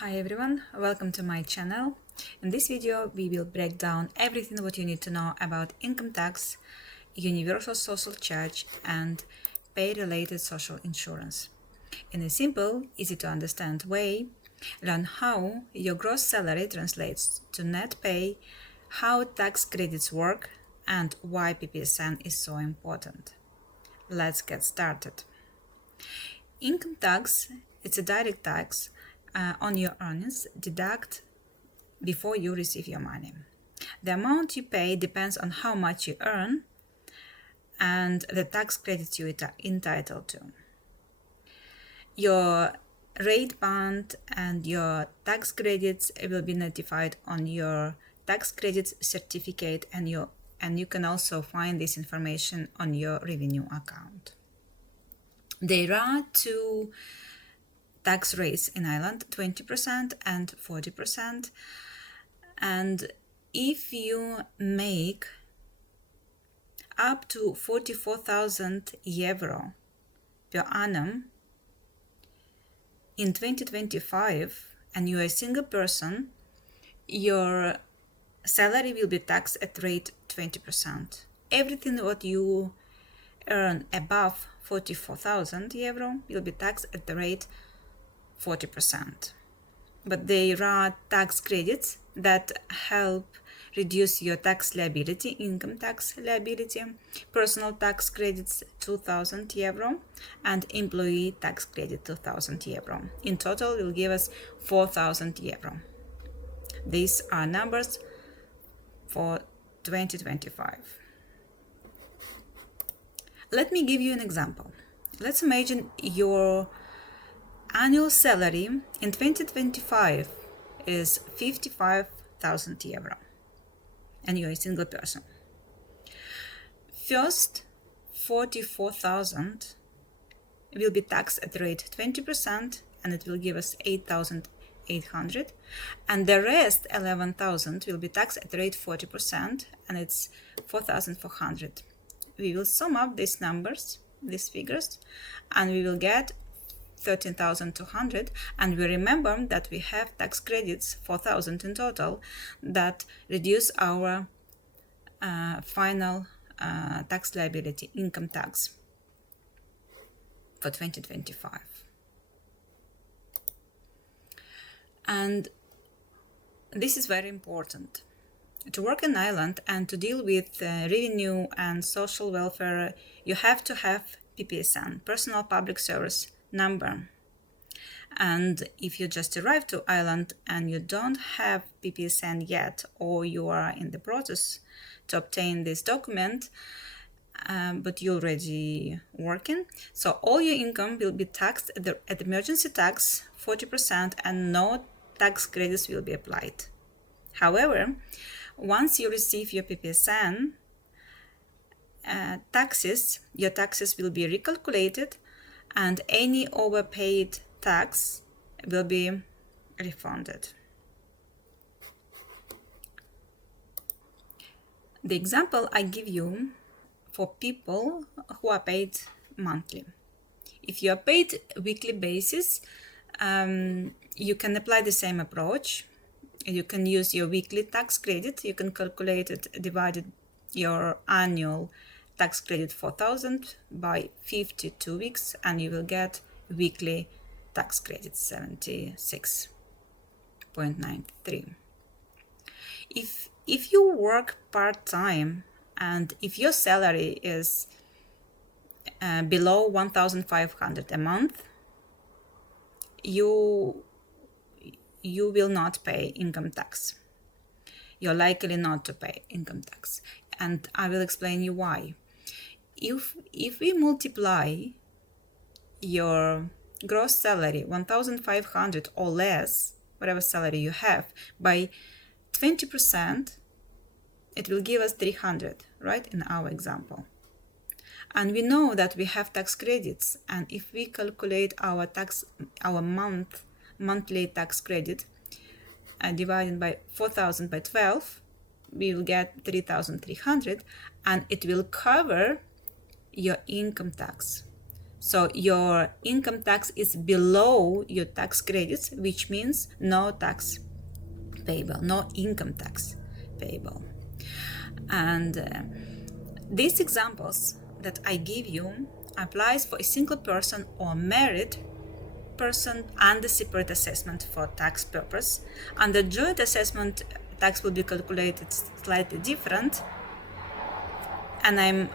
Hi everyone, welcome to my channel. In this video we will break down everything what you need to know about income tax, universal social charge and pay-related social insurance. In a simple, easy to understand way, learn how your gross salary translates to net pay, how tax credits work and why PPSN is so important. Let's get started. Income tax, it's a direct tax on your earnings deduct before you receive your money. The amount you pay depends on how much you earn and the tax credits you are entitled to. Your rate band and your tax credits will be notified on your tax credits certificate, and you can also find this information on your revenue account. There are two tax rates in Ireland, 20% and 40%. And if you make up to 44,000 euro per annum in 2025 and you are a single person, your salary will be taxed at rate 20%. Everything what you earn above 44,000 euro will be taxed at the rate 40%. But there are tax credits that help reduce your tax liability, income tax liability, personal tax credits 2,000 euro and employee tax credit 2,000 euro. In total will give us 4,000 euro. These are numbers for 2025. Let me give you an example. Let's imagine your annual salary in 2025 is 55,000 euro and you're a single person. First 44,000 will be taxed at the rate 20% and it will give us 8,800, and the rest 11,000 will be taxed at the rate 40% and it's 4,400. We will sum up these numbers, these figures, and we will get 13,200, and we remember that we have tax credits 4,000 in total that reduce our final tax liability, income tax for 2025. And this is very important. To work in Ireland and to deal with revenue and social welfare, you have to have PPSN, Personal Public Service Number. And if you just arrived to Ireland and you don't have PPSN yet, or you are in the process to obtain this document, but you're already working, so all your income will be taxed at emergency tax 40% and no tax credits will be applied. However, once you receive your PPSN, your taxes will be recalculated and any overpaid tax will be refunded. The example I give you for people who are paid monthly. If you are paid weekly basis, you can apply the same approach. You can use your weekly tax credit. You can calculate it, divided your annual tax credit 4,000 by 52 weeks, and you will get weekly tax credit 76.93. If you work part-time and if your salary is below 1,500 a month, you will not pay income tax. You're likely not to pay income tax, and I will explain you why. If we multiply your gross salary 1,500 or less, whatever salary you have, by 20%, it will give us 300, right, in our example. And we know that we have tax credits, and if we calculate our monthly tax credit divided by 4,000 by 12, we will get 3,300, and it will cover your income tax. So your income tax is below your tax credits, which means no tax payable, no income tax payable. And these examples that I give you applies for a single person or married person under separate assessment for tax purpose. Under joint assessment, tax will be calculated slightly different, and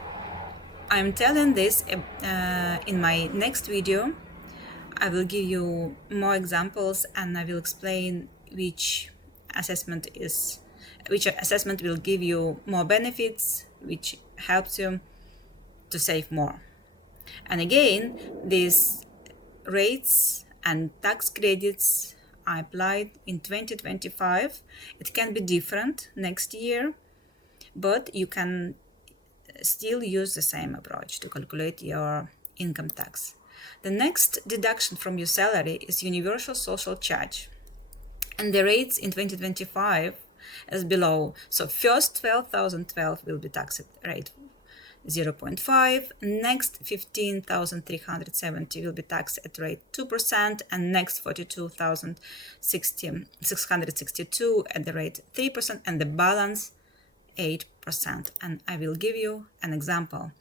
I'm telling this in my next video. I will give you more examples, and I will explain which assessment will give you more benefits, which helps you to save more. And again, these rates and tax credits are applied in 2025. It can be different next year, but you can still use the same approach to calculate your income tax. The next deduction from your salary is universal social charge, and the rates in 2025 as below. So first 12,012 will be taxed at rate 0.5, next 15,370 will be taxed at rate 2%, and next 42,662 at the rate 3%, and the balance 8%. And I will give you an example.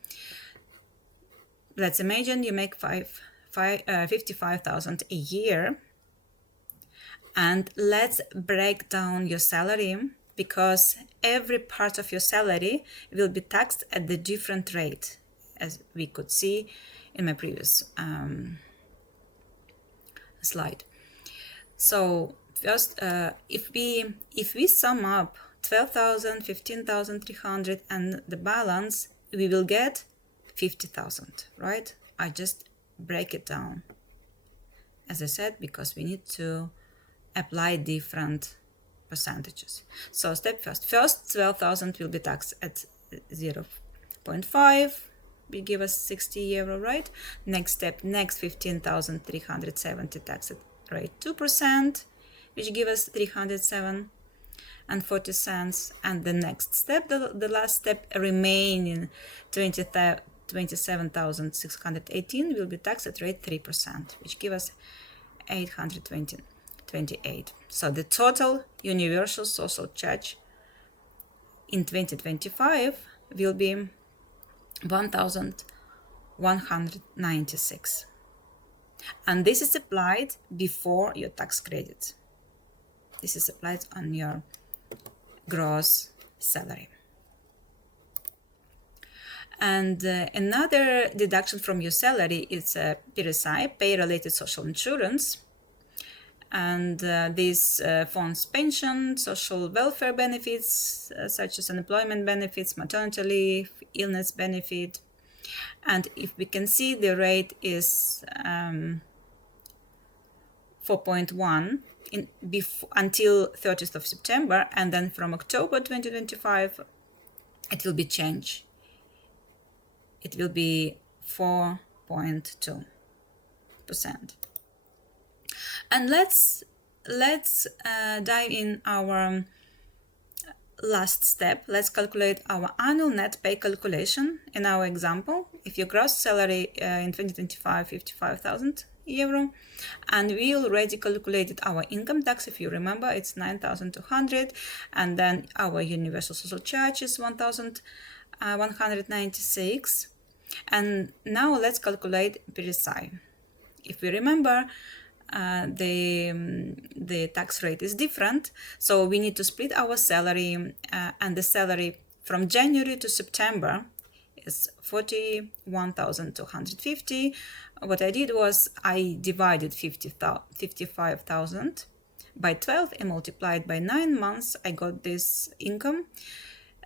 Let's imagine you make 55,000 a year, and let's break down your salary, because every part of your salary will be taxed at the different rate, as we could see in my previous slide. So first, if we sum up 12,000, 15,300 and the balance, we will get 50,000, right? I just break it down, as I said, because we need to apply different percentages. So step first 12,000 will be taxed at 0.5, will give us 60 euro, right? Next step, next 15,370 taxed at rate 2%, which give us 307.40 cents. And the next step, the last step, remaining 27,618 will be taxed at rate 3%, which give us 828. So the total universal social charge in 2025 will be 1,196. And this is applied before your tax credit. This is applied on your gross salary. And another deduction from your salary is PRSI, pay-related social insurance. And this funds pension, social welfare benefits, such as unemployment benefits, maternity leave, illness benefit. And if we can see, the rate is 4.1 until 30th of September, and then from October 2025, it will be changed. It will be 4.2%. And let's dive in our last step. Let's calculate our annual net pay calculation. In our example, if your gross salary in 2025 55,000 euro, and we already calculated our income tax. If you remember, it's 9,200, and then our universal social charge is 1,196. And now let's calculate PRSI. If we remember, the tax rate is different, so we need to split our salary, and the salary from January to September is 41,250. What I did was I divided 55,000 by 12 and multiplied by 9 months. I got this income,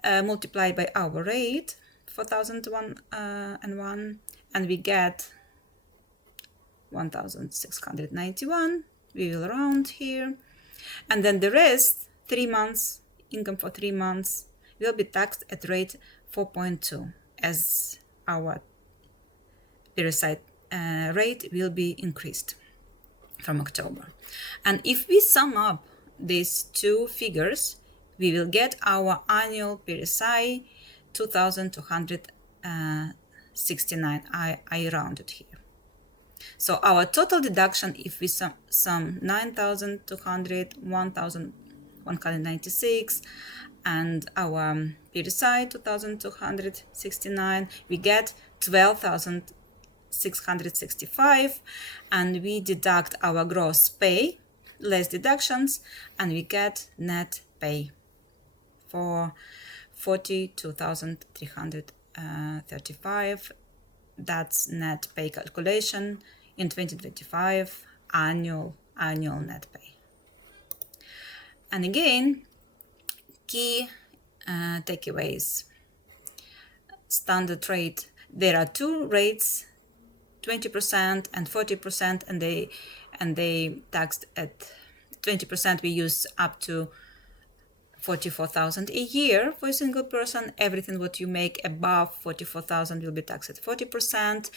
multiplied by our rate 4,001, and we get 1,691. We will round here, and then the rest, 3 months income for 3 months, will be taxed at rate 4.2, as our PRSI rate will be increased from October. And if we sum up these two figures, we will get our annual PRSI 2,269. I rounded here. So our total deduction, if we sum 9,200, 1,196, and our PRSI 2,269, we get 12,665, and we deduct our gross pay less deductions, and we get net pay for 42,335. That's net pay calculation in 2025, annual net pay. And again, key takeaways. Standard rate. There are two rates, 20% and 40%, and they taxed at 20%. We use up to 44,000 a year for a single person. Everything what you make above 44,000 will be taxed at 40%.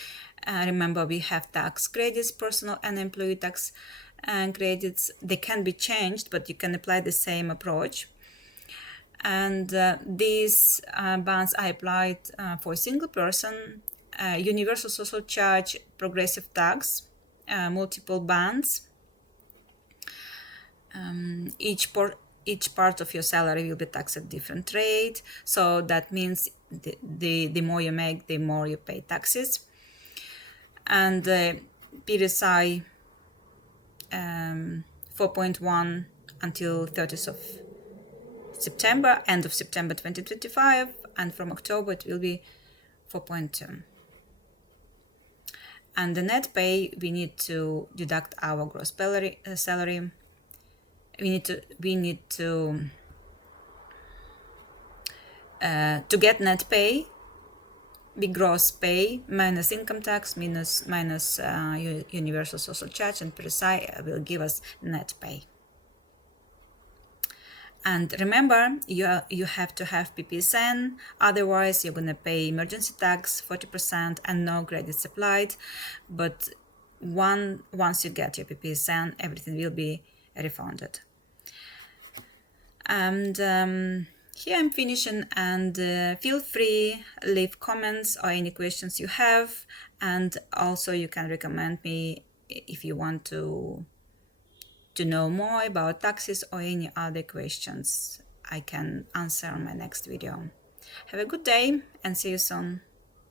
Remember, we have tax credits, personal and employee tax credits. They can be changed, but you can apply the same approach. And these bans are applied for a single person. Universal social charge, progressive tax, multiple bands. Each part of your salary will be taxed at different rate. So that means the more you make, the more you pay taxes. And PRSI 4.1 until 30th of September, end of September 2025, and from October it will be 4.2. And the net pay, we need to deduct our gross salary. We need to get net pay, be gross pay minus income tax minus universal social charge, and PRSI will give us net pay. And remember, you have to have PPSN, otherwise you're gonna pay emergency tax 40% and no credits applied. But once you get your PPSN, everything will be refunded. And here I'm finishing, and feel free, leave comments or any questions you have, and also you can recommend me if you want to know more about taxes or any other questions I can answer on my next video. Have a good day and see you soon.